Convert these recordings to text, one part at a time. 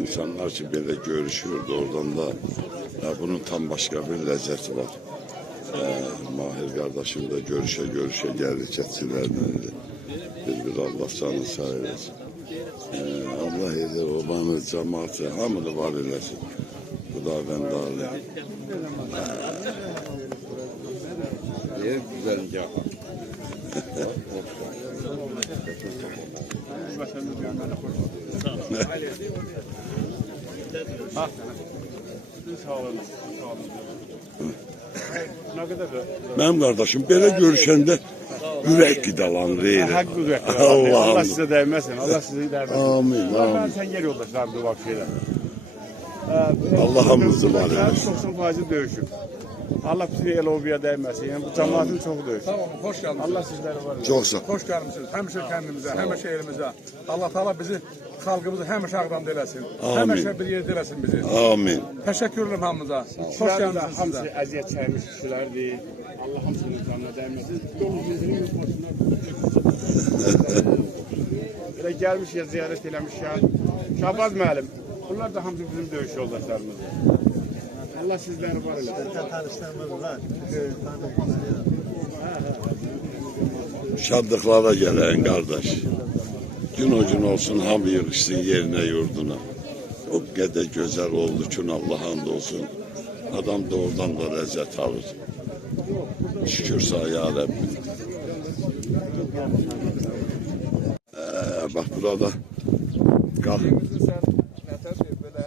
insanlar ki böyle görüşüyordu oradan da. Ya bunun tam başka bir lezzeti var. Mahir kardeşim de görüşe geldi keçilerden. Bir Allah canı sağ eylesin. Allah eyler obanı, cemaati, hamını var eylesin. Bu da ben dağılayım. Güzel cevap. Benim kardeşim böyle görüşende yürek gidalanır. Allah size değmesin. Allah sizi değmesin. Amin. Ben sen gel yoldaşlar bu vaktiyle. Allah'ımızı var eylesin. 90% dövüşüm. Allah bizi el obaya değmesin. Yani bu cemaatin çok dövüş. Tamam, hoş geldiniz. Allah sizleri var. Çok sağ ol. Hoş gelmişsiniz. Həmişə kendimize, həmişə elimize. Allah Teala bizi, xalqımızı həmişə ağdan eləsin. Həmişə bir yerdə eləsin bizi. Amin. Təşəkkür ederim hamınıza. Hoş Hoş geldiniz hamısı size. əziyyət çəkmiş kişilər deyil. Allah hamısının canına dəyməsin. Yolun yüzünün başına. Elə gəlmiş ya, ziyarət eləmiş ya. Şahbaz müəllim. Bunlar da hamısı bizim döyüş yoldaşlarımızdır. Allah sizləri var eləsin. Şadlıklara gelen kardeş. Gün o gün olsun hamı yığışsın yerine yurduna. O kadar güzel oldu ki Allah hamdolsun. Adam da oradan da lezzet alır. Şükür sağ ya Rabbi. Bak burada kalk. Böyle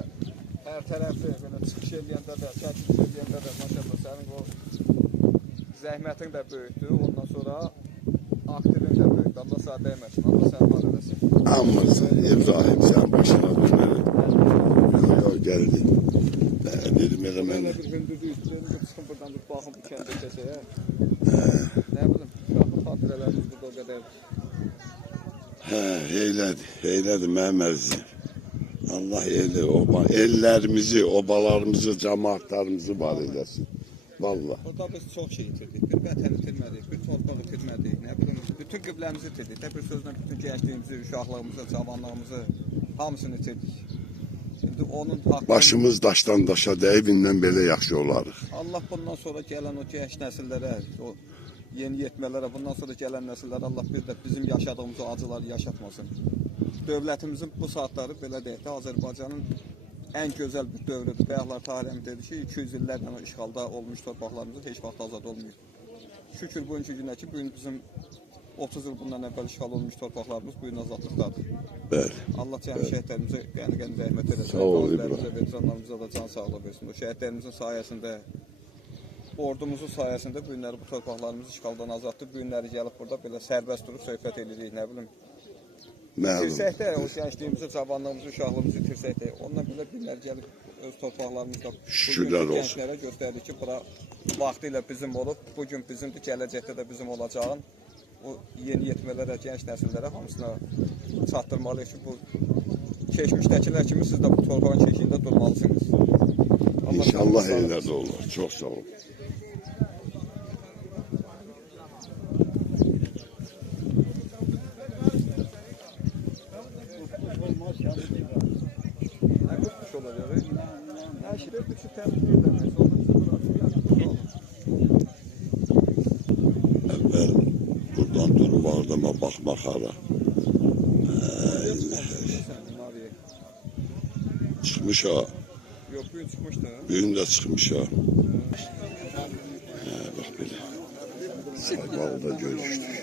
her tarafı böyle çıkış eləyəndə də, çəkiliş eləyəndə də maşallah sənin o zəhmətin də böyükdür. Ondan sonra aktivin də böyükdür. Allah sağ dəyməsin. Allah səni var eləsin. Amma İbrahim sen başına döneri. Yok geldi. Dedim elə mən. Bir hündürdür üstündə çıxın buradan bir baxın bu kəndə keçəyə. Nə bilim, uşaqlı xatirələrimiz burada o qədər. Eylədi mənim əzizim. Allah ellerimizi, obalarımızı, cemaatlarımızı var eylesin. Vallahi. Burada biz çox şey itirdik. Bir vətən itirmədik, bir torpaq itirmədik. Nə bilim, bütün qibləmizi itirdik. Bir sözlə bütün gəncliyimizi, uşaqlığımızı, cavanlığımızı hamısını itirdik. Şimdi onun haqqında Başımız daşdan daşa dəyibindən belə yaxşı olarıq. Allah bundan sonra gələn o genç nəsillərə, o yeni yetmələrə, bundan sonra gələn nəsillərə Allah bir də bizim yaşadığımız o acıları yaşatmasın. Dövlətimizin bu saatları belə deyək də Azərbaycanın ən gözəl bir dövrüdür. Bayaqlar tarihim dedi ki 200 illərlə o işğalda olmuş torpaqlarımızı heç vaxt azad olmuyor. Şükür bugünkü günə ki, bugün bizim 30 il bundan əvvəl işğal olmuş torpaqlarımız bugün azadlıqdadır. Bəli. Allah cəmi şəhidlərimizə qəni-qəni rəhmət eləsin. Sağ ol, Qazilərimizə, veteranlarımıza da can sağlığı versin. O şəhidlərimizin sayəsində, ordumuzun sayəsində bu günləri bu torpaqlarımız işğaldan azaddır. Bu günləri gəlib burada belə sərbəst durub söhbət edirik, nə bilim. İtirsək də, o gəncliyimizi, cavanlığımızı, uşaqlığımızı itirsək də, ondan belə günlər gəlib öz torpaqlarımızda Şükürlər olsun. Gənclərə göstərdik ki, bura vaxtı ilə bizim olub, bugün bizimdir, gələcəkdə də bizim olacağın o yeni yetmələrə, gənc nəsillərə hamısına çatdırmalıyıq ki, bu keçmişdəkilər kimi siz də bu torpağın keşiyində durmalısınız. İnşallah elə də olur. Çox sağ ol. Əvvəl buradan durub ardama baxmaq hara. Çıxmış ha. Yox, bugün çıxmışdı. Bugün də çıxmış ha. Bax belə. Saybalda görüşdük.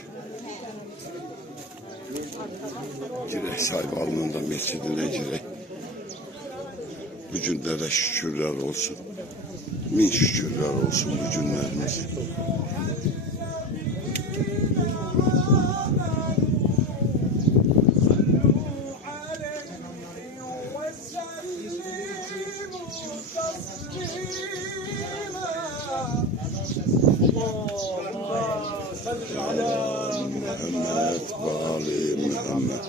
Girək Saybalının da meçidinə girək. Bu günlərə şükürlər olsun. Min şükürlər olsun bu günlərimiz. Muhammed ve Ali Muhammed.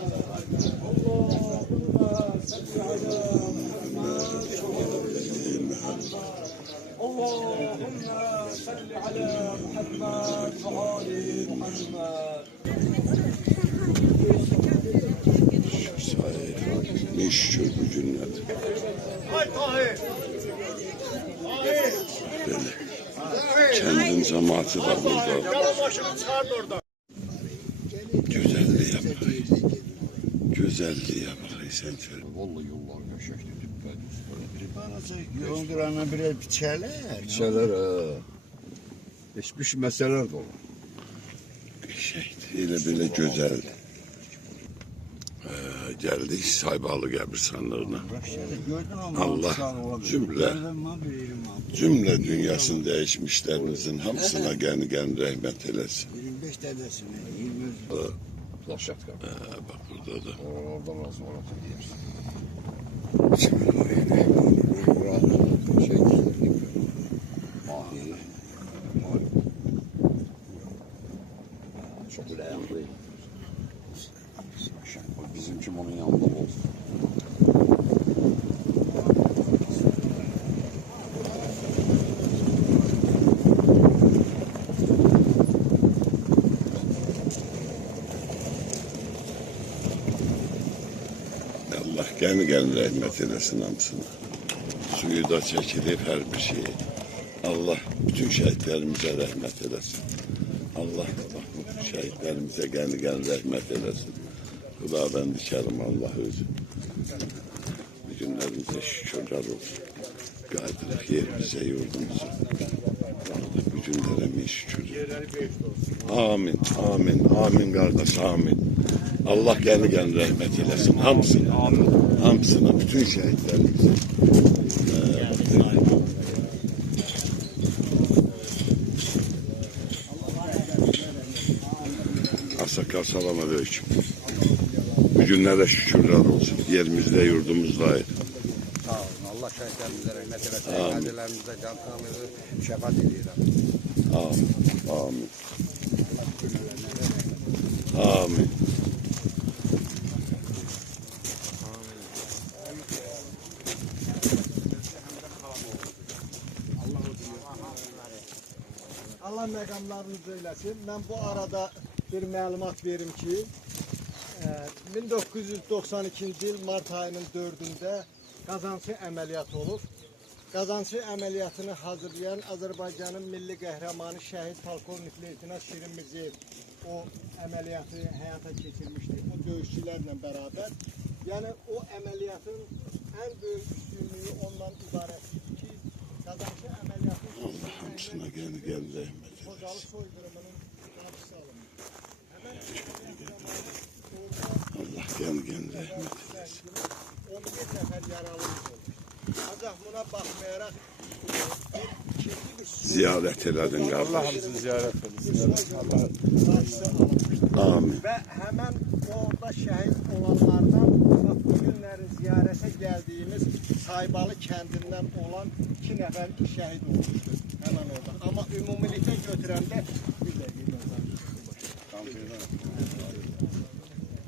اللهم صل على محمد وآل محمد. Şükür bu gün. günlerdir. Böyle. Kendin cemaati da burada. Güzelliğe bak. Güzelliğe bak sen şöyle. Vallahi yollar yaşaktı. Yolduran'a biraz biçerler. Şeyler geçmiş meseleler de olur. Öyle böyle güzel. Geldik Saybalı Qəbirstanlığına. Allah cümle dünyasını değişmişlerinizin hamısına gəni rəhmət eləsin. 25 dedesine, 20. Laşat kaldı. Bak burada da. Oradan razı olasın diyorsun. Çok bile yandı. Bizimki onun yanında olsun. Allah gəni rəhmət eləsin hamısına. Suyu da çəkilir hər bir şeyi. Allah bütün şəhidlərimizə rəhmət eləsin. Allah bak bu şəhidlərimizə gəni rəhmət eləsin. Xudabənd Kərim Allah özü. Bu günlərimizə şükürlər olsun. Qaydırıq yerimizə, yurdumuza. Bu günlərə min şükür. Amin, amin, amin qardaş, amin. Allah gəni rəhmət eləsin hamısına. Hamısına, bütün şəhidlərimizə. Asakar salam aleyküm. Bu günlərə şükürlər olsun. Yerimizdə, yurdumuzdayıq. Sağ olun. Allah şəhidlərimizə rəhmət eləsin. Qəzilərimizə can sağlığı, şəfaət edirəm. Amin, amin. Amin. Allah məqamlarınızı eyləsin. Mən bu arada bir məlumat verim ki, 1992-ci il mart ayının 4-də Qazancı əməliyyat olub. Qazancı əməliyyatını hazırlayan Azərbaycanın milli qəhrəmanı şəhid polkovnik leytenant Şirin Mirziyev o əməliyyatı həyata keçirmişdi, o döyüşçülərlə bərabər. Yəni o əməliyyatın ən böyük üstünlüyü ondan ibarətdir ki, Qazancı əməliyyatının Hamısına gəni rəhmət Xocalı eləsin. soyqırımının qarşısı alındı. Allah gəni rəhmət eləsin. 11 nəfər yaralımız olmuş. Ancaq buna baxmayaraq ikinci bir Ziyarət elədin Allah qardaş. hamısını ziyarət edin. qarşısı alınmışdır. Amin. Və həmən orada şəhid olanlardan bax, bu günləri ziyarətə gəldiyimiz Saybalı kəndindən olan 2 nəfər şəhid olmuşdur həmən orada. Amma ümumilikdə götürəndə bir dəqiqə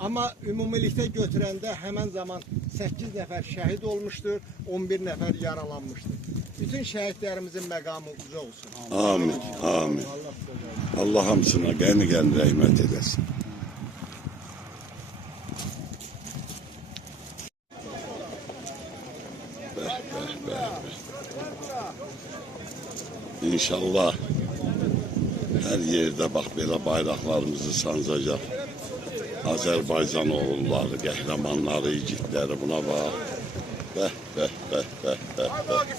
Amma ümumilikdə götürəndə həmən zaman 8 nəfər şəhid olmuşdur, 11 nəfər yaralanmışdır. Bütün şəhidlərimizin məqamı uca olsun. Amin, amin. Allah hamısına gəni rəhmət eləsin. Bəh, bəh, bəh, bəh. İnşallah hər yerdə bax belə bayraqlarımızı sancacaq. Azərbaycan oğulları, qəhrəmanları, igidləri buna bax. Bəh, bəh, bəh, bəh, bəh, bəh.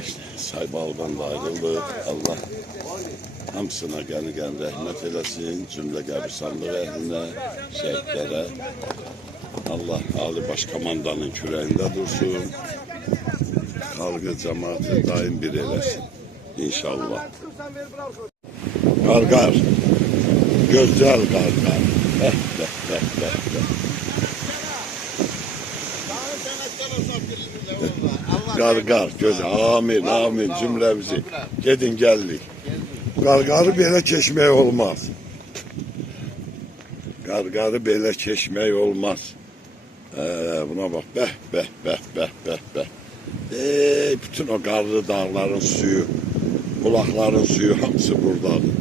İşte Saybalı'dan da ayrıldık. Allah hamısına gəni rəhmət eləsin. Cümlə qəbirstanlıq əhlinə, şəhidlərə. Allah Ali Başkomandanın kürəyində dursun. Xalqı, cəmaatı daim bir eləsin. İnşallah. Qarqar. Gözəl qarqar. Bəh, bəh, bəh, bəh, bəh. Qarqar, gözəl. Amin, amin cümləmizi. Gedin, gəldik. Qarqarı belə keçmək olmaz. Qarqarı belə keçmək olmaz. Buna bax. Bəh, bəh, bəh, bəh, bəh, bəh. Bütün o qarlı dağların suyu, bulaqların suyu hamısı buradadır.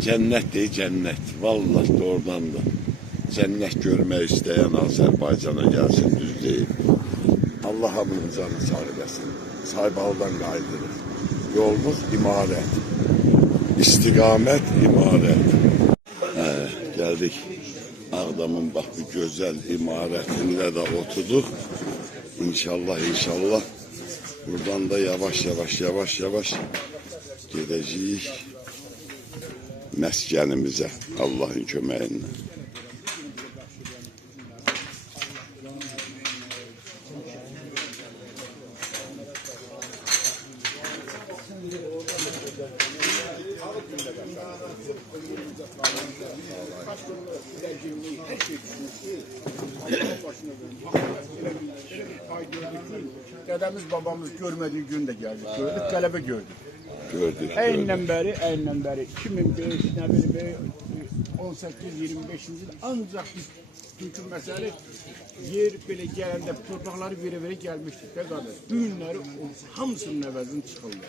Cennet cennet. Vallahi doğrudan da. Cennet görmek isteyen Azerbaycan'a gelsin, düz değil. Allah hamımızdan sağ eləsin. Saybaldan kaydırır. Yolumuz imaret. İstikamet imaret. Geldik. Ağdam'ın bak bu güzel imaretinde de oturduk. İnşallah buradan da yavaş gideceğiz meskenimize Allah'ın kömeğiyle. Dedemiz babamız görmediği gün de geldik. Gördük, galebe gördük. Gördük. Eyinden beri 2005, ne bileyim 18-25. Ancak biz Türk'ün mesele yer böyle gelende torpaqları vere gelmiştik de kardeş. Düğünleri hamısının əvəzini çıxıldı.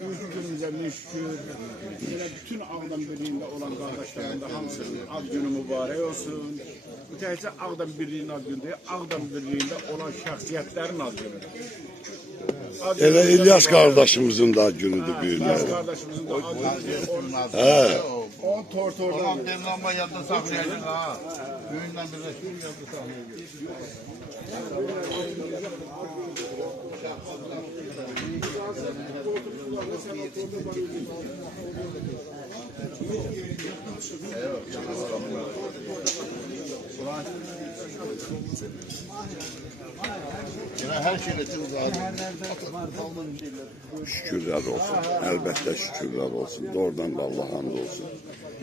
Günümüzə müşkür, yine bütün Ağdam Birliği'nde olan kardeşlerin de hamısının ad günü mübarek olsun. Bu təhcə Ağdam Birliği'nin ad günü değil, Ağdam Birliği'nde olan şəxsiyyətlərin ad günüdür. Elə İlyas kardeşimizin de günüdür büyünler. İlyas kardeşimizin de ad günüdür. He. On tortordan. Tamam benim ama yanında saklayaydın ha. Düğünden birleştir yanında saklayaydın. Yine her şeyle Şükürler olsun. Elbette şükürler olsun. Doğrudan da Allah'a hamd olsun.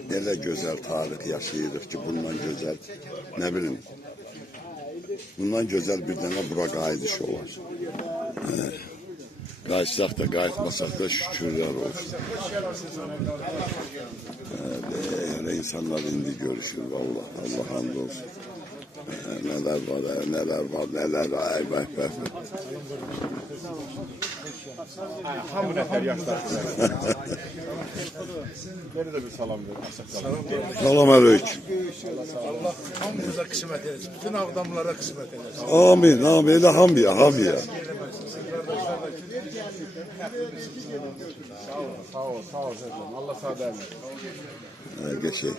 Elə güzel tarih yaşayırıq ki, bundan güzel, ne bileyim, bundan güzel bir tane bura qayıdış olar. Qayıtsaq da, qayıtmasaq da şükürler olsun. Böyle insanlar indi görüşür vallahi. Allah hamd olsun. Neler var, ay bak. Hamı nəfər yaşlar. Geri de bir salam verin. Salam aleyküm. Allah hamımıza kısmet eylesin. Bütün Ağdamlara kısmet eylesin. Amin, elə hamıya. Sağ ol. Allah sağ versin. Geçək.